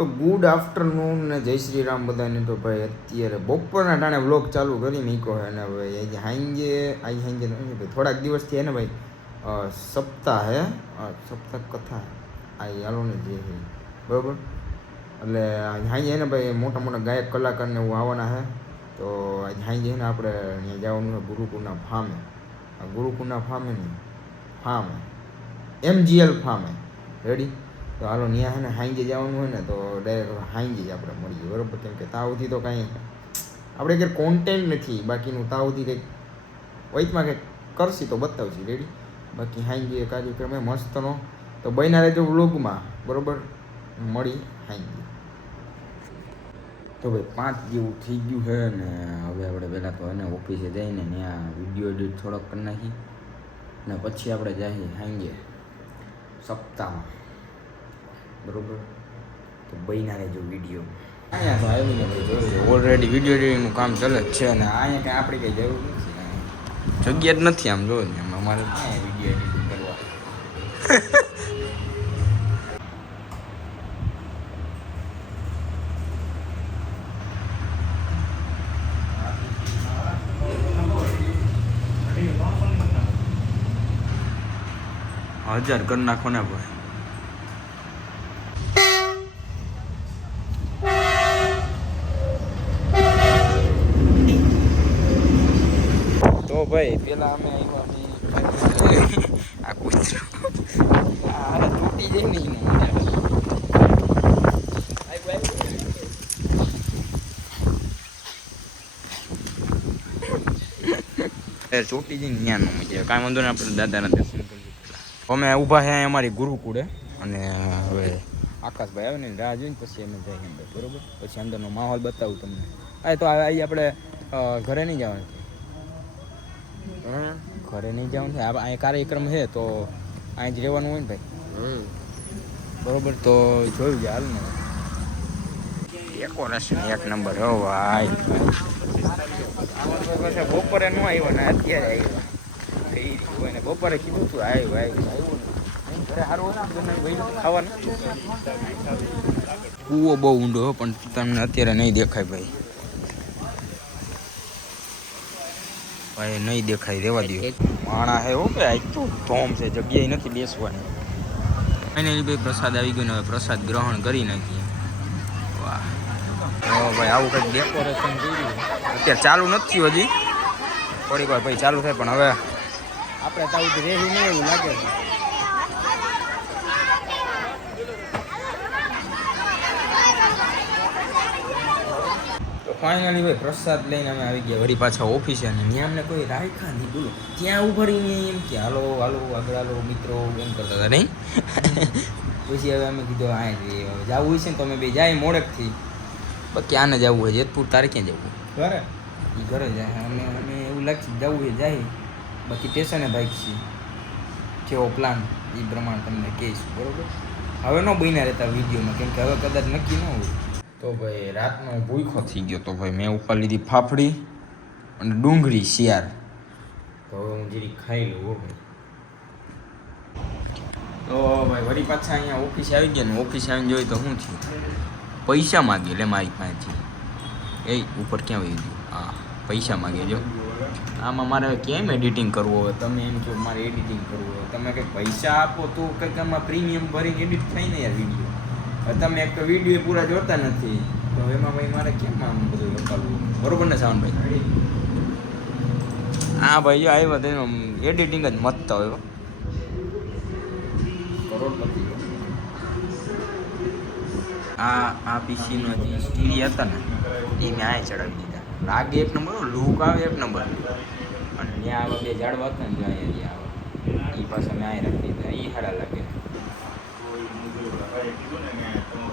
તો good afternoon ને જય શ્રી રામ બધાને. તો ભાઈ અત્યારે બપોરના ટાણે વ્લોગ ચાલુ કરી મૂક્યો છે અને ભાઈ હાંજે નથી થોડાક દિવસથી હે ને ભાઈ સપ્તાહ હે સપ્તાહ કથા આ હાલો ને જે છે બરાબર. એટલે હાંજે ને ભાઈ મોટા મોટા ગાયક કલાકારને એવું આવવાના છે. તો હાંજે ને આપણે ત્યાં જવાનું છે ગુરુકુળના ફાર્મે. આ ગુરુકુળના ફાર્મે નહીં ફાર્મ MGL ફાર્મે રેડી. તો હાલો ત્યાં છે ને હાંજે જવાનું હોય ને તો ડાયરેક્ટ હાંજે જ આપણે મળીએ બરાબર. કેમ કે તાવથી તો કાંઈ આપણે કંઈ કોન્ટેન્ટ નથી બાકીનું તાવથી કંઈક વચમાં કંઈક કરશી તો બતાવશી રેડી. બાકી હાંજે કાર્યક્રમ એ મસ્તનો તો બન્યા રહેજો વ્લોગમાં બરાબર. મળી હાંજે. તો ભાઈ 5 જેવું થઈ ગયું છે ને હવે આપણે પહેલાં તો એને ઓફિસે જઈને ત્યાં વિડીયો એડિટ થોડોક કરી નાખી ને પછી આપણે જઈએ હાંજે સપ્તાહમાં બરાબર. તો બન્યા રહેજો વિડીયો. અહીંયા તો આવીને ભાઈ જોયું ઓલરેડી વિડીયો એડિટિંગનું કામ ચાલે જ છે અને અહીંયા કાંઈ આપણી કંઈ જરૂર નથી, જગ્યા જ નથી આમ જોયું ને અમારે ક્યાં વિડીયો એડિટિંગ કરવા. હજાર કરી નાખો ને ભાઈ. તો ભાઈ પેલા અમે આવ્યા આ કૂતરો આ તૂટી જાય ને ચોટી જઈને ન્યાનો મજા કાંઈ વાંધો ને આપણે દાદાના દર્શન કરી. અમે ઊભા છે અમારી ગુરુકુળે અને હવે આકાશભાઈ આવે ને રાહ જોઈને પછી અમે જઈએ અંદર બરાબર. પછી અંદરનો માહોલ બતાવું તમને. આ તો અહીં આપણે ઘરે નહીં જવાનું છે, ઘરે નહીં જવાનું છે. અહીંયા કાર્યક્રમ છે તો અહીં જ રહેવાનું હોય ને ભાઈ બરાબર. તો જોયું છે હાલ ને ડેકોરેશન એક નંબર. હો ભાઈ બપોરે ન આવ્યો ને અત્યારે આવ્યા. બપોરે કીધું તું આવ્યું ઘરે સારું ખાવાનું. કૂવો બહુ ઊંડો પણ તમને અત્યારે નહીં દેખાય ભાઈ. ભાઈ નહીં દેખાય રહેવા દો. માણા હે હો કે આજ તો ધોમ છે, જગ્યાએ નથી બેસવાની. ફાઇનલી ભાઈ પ્રસાદ આવી ગયો ને હવે પ્રસાદ ગ્રહણ કરી નાખીએ. વાહ ભાઈ આવું કંઈક ડેકોરેશન કર્યું. અત્યારે ચાલુ નથી થયું હજી, થોડીક વાર ભાઈ ચાલુ થાય પણ હવે આપણે તાવથી રેહી નહીં એવું લાગે છે. તો ફાઇનલી ભાઈ પ્રસાદ લઈને અમે આવી ગયા વળી પાછા ઓફિસે અને ત્યાં અમને કોઈ રાખ્યા નહીં બોલો. ત્યાં ઉભા રહીને એમ કે હાલો હાલો આગળ હાલો મિત્રો એમ કરતા હતા નહીં. પછી હવે અમે કીધું હા જવું હોય છે ને તો અમે બે જાય મોડેકથી. બાકી આને જવું હોય જેતપુર. તારે ક્યાં જવું? ઘરે. એ ઘરે જાય. અમે એવું લાગશે જવું હોય જાય. બાકી સ્ટેશને બાઇક છે જેવો પ્લાન એ પ્રમાણે તમને કહીશું બરાબર. હવે ન બન્યા રહેતા વિડીયોમાં કેમ કે હવે કદાચ નક્કી ન હોય. તો ભાઈ રાતનો ભૂખો થઈ ગયો તો ભાઈ મેં ઉપર લીધી ફાફડી અને ડુંગળી શિયાર. તો હવે હું જરી ખાઈ લઉં હો ભાઈ. તો ભાઈ વળી પાછા અહીંયા ઓફિસે આવી ગયા ને ઓફિસે આવીને જોઈ તો શું થયું પૈસા માગી લે મારી પાસેથી. એ ઉપર ક્યાં વહી ગયું? હા પૈસા માગે જો. આમાં મારે કેમ એડિટિંગ કરવું હોય? તમે એમ છો મારે એડિટિંગ કરવું હોય તમે કંઈક પૈસા આપો તો કંઈક આમાં પ્રીમિયમ ભરીને એડિટ થાય ને યાર વિડીયો. તમે એક તો વિડીયો પૂરા જોતા નથી તો એમાં ભાઈ મારે કેમ આમ બધું લખાવવું બરોબર ને સાવનભાઈ? હા ભાઈ જો આવ્યો તો એડિટિંગ જ મત હોય કરોડપતિ. આ પીસીનો જે સ્ટીલ હતા ને એ મેં આ ચડાવી દીધા. લાગે એક નંબર, લુક આવે એક નંબર. અને ત્યાં આવા બે ઝાડવા હતા ને ત્યાં આવે એ પાછા મેં આ રાખી દીધા. એ સારા લાગે.